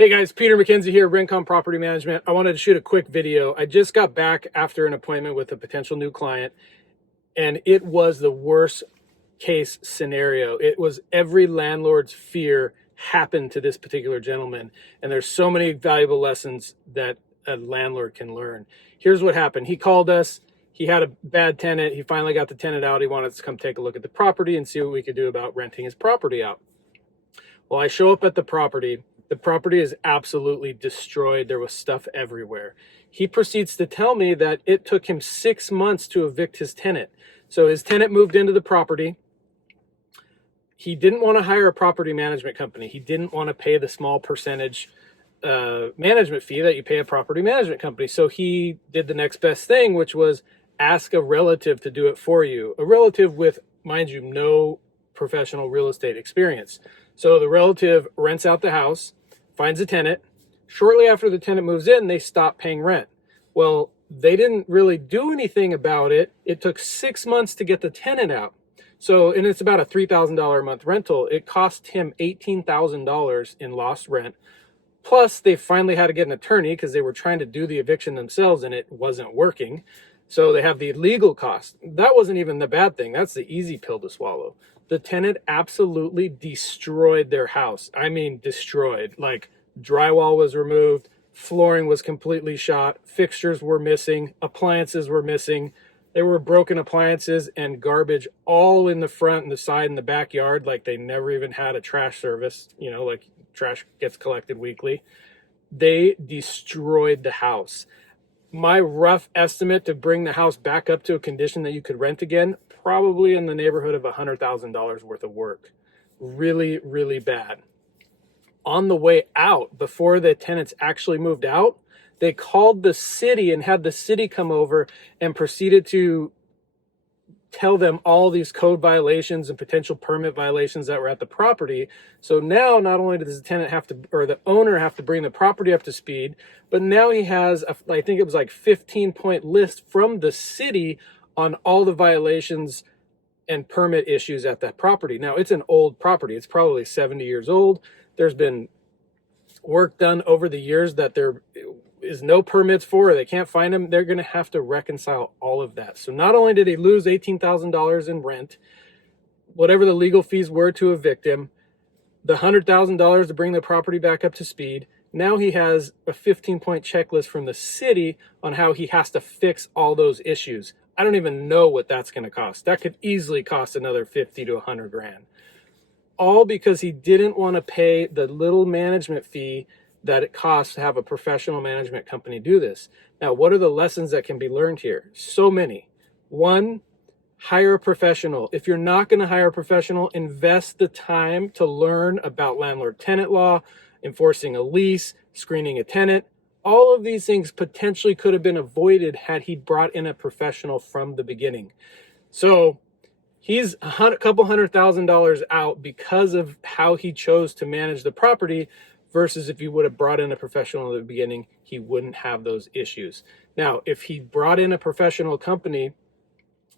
Hey guys, Peter McKenzie here, Rincon Property Management. I wanted to shoot a quick video. I just got back after an appointment with a potential new client, and it was the worst case scenario. It was every landlord's fear happened to this particular gentleman, and there's so many valuable lessons that a landlord can learn. Here's what happened. He called us. He had a bad tenant. He finally got the tenant out. He wanted us to come take a look at the property and see what we could do about renting his property out. Well, I show up at the property. The property is absolutely destroyed. There was stuff everywhere. He proceeds to tell me that it took him 6 months to evict his tenant. So his tenant moved into the property. He didn't want to hire a property management company. He didn't want to pay the small percentage management fee that you pay a property management company. So he did the next best thing, which was ask a relative to do it for you. A relative with, mind you, no professional real estate experience. So the relative rents out the house, finds a tenant. Shortly after the tenant moves in, they stop paying rent. Well, they didn't really do anything about it. It took 6 months to get the tenant out. So, and it's about a $3,000 a month rental. It cost him $18,000 in lost rent. Plus, they finally had to get an attorney because they were trying to do the eviction themselves and it wasn't working. So they have the legal cost. That wasn't even the bad thing. That's the easy pill to swallow. The tenant absolutely destroyed their house. I mean, destroyed. Like, drywall was removed, flooring was completely shot, fixtures were missing, appliances were missing. There were broken appliances and garbage all in the front and the side and the backyard. Like, they never even had a trash service, you know, like trash gets collected weekly. They destroyed the house. My rough estimate to bring the house back up to a condition that you could rent again, probably in the neighborhood of $100,000 worth of work. Really, really bad. On the way out, before the tenants actually moved out, they called the city and had the city come over and proceeded to tell them all these code violations and potential permit violations that were at the property. So now not only does the tenant have to, or the owner have to bring the property up to speed, but now he has, I think it was like 15-point list from the city on all the violations and permit issues at that property. Now, it's an old property. It's probably 70 years old. There's been work done over the years that there is no permits for, or they can't find them. They're going to have to reconcile all of that. So not only did he lose $18,000 in rent, whatever the legal fees were to evict him, the $100,000 to bring the property back up to speed, now he has a 15-point checklist from the city on how he has to fix all those issues. I don't even know what that's going to cost. That could easily cost another 50 to 100 grand. All because he didn't want to pay the little management fee that it costs to have a professional management company do this. Now, what are the lessons that can be learned here? So many. One, hire a professional. If you're not going to hire a professional, invest the time to learn about landlord-tenant law, enforcing a lease, screening a tenant. All of these things potentially could have been avoided had he brought in a professional from the beginning. So he's a couple $100,000 out because of how he chose to manage the property, versus if he would have brought in a professional at the beginning, he wouldn't have those issues. Now, if he brought in a professional company,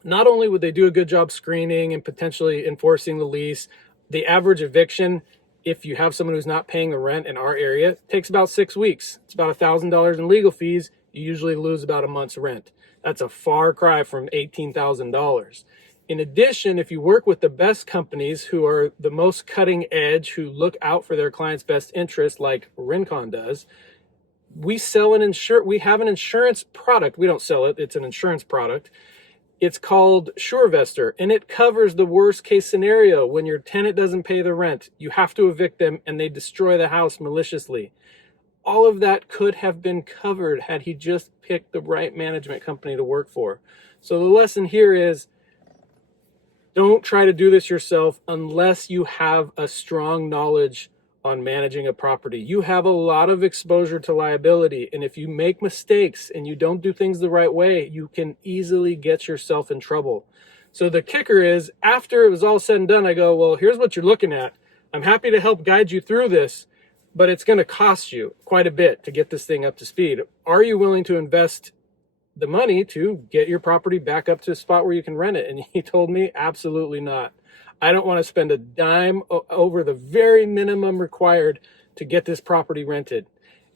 not only would they do a good job screening and potentially enforcing the lease, the average eviction, if you have someone who's not paying the rent in our area, takes about 6 weeks. It's about $1,000 in legal fees. You usually lose about a month's rent. That's a far cry from $18,000. In addition, if you work with the best companies who are the most cutting edge, who look out for their clients' best interest, like Rincon does, we have an insurance product. We don't sell it. It's an insurance product. It's called SureVestor, and it covers the worst case scenario. When your tenant doesn't pay the rent, you have to evict them and they destroy the house maliciously. All of that could have been covered had he just picked the right management company to work for. So the lesson here is, don't try to do this yourself unless you have a strong knowledge on managing a property. You have a lot of exposure to liability, and if you make mistakes and you don't do things the right way, you can easily get yourself in trouble. So the kicker is, after it was all said and done, I go, well, here's what you're looking at. I'm happy to help guide you through this, but it's going to cost you quite a bit to get this thing up to speed. Are you willing to invest the money to get your property back up to a spot where you can rent it? And he told me, absolutely not. I don't want to spend a dime over the very minimum required to get this property rented.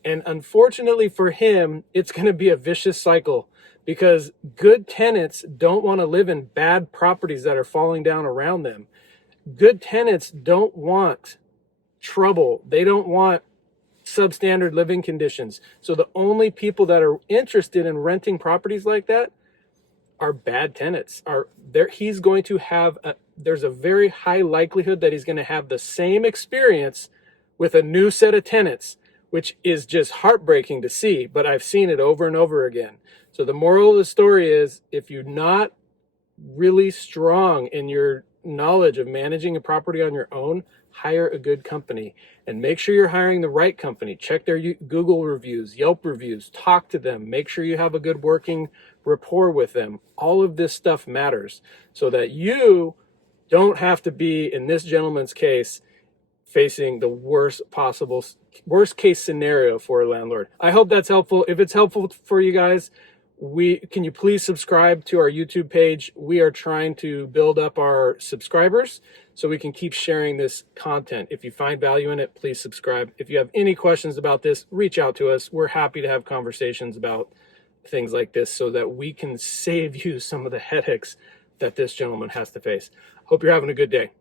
And unfortunately for him, it's going to be a vicious cycle, because good tenants don't want to live in bad properties that are falling down around them. Good tenants don't want trouble. They don't want substandard living conditions. So the only people that are interested in renting properties like that are bad tenants. He's going to have there's a very high likelihood that he's going to have the same experience with a new set of tenants, which is just heartbreaking to see, but I've seen it over and over again. So the moral of the story is, if you're not really strong in your knowledge of managing a property on your own, hire a good company, and make sure you're hiring the right company. Check their Google reviews, Yelp reviews, talk to them, make sure you have a good working rapport with them. All of this stuff matters, so that you don't have to be, in this gentleman's case, facing the worst case scenario for a landlord. I hope that's helpful. If it's helpful for you guys, can you please subscribe to our YouTube page? We are trying to build up our subscribers so we can keep sharing this content. If you find value in it, please subscribe. If you have any questions about this, reach out to us. We're happy to have conversations about things like this so that we can save you some of the headaches that this gentleman has to face. Hope you're having a good day.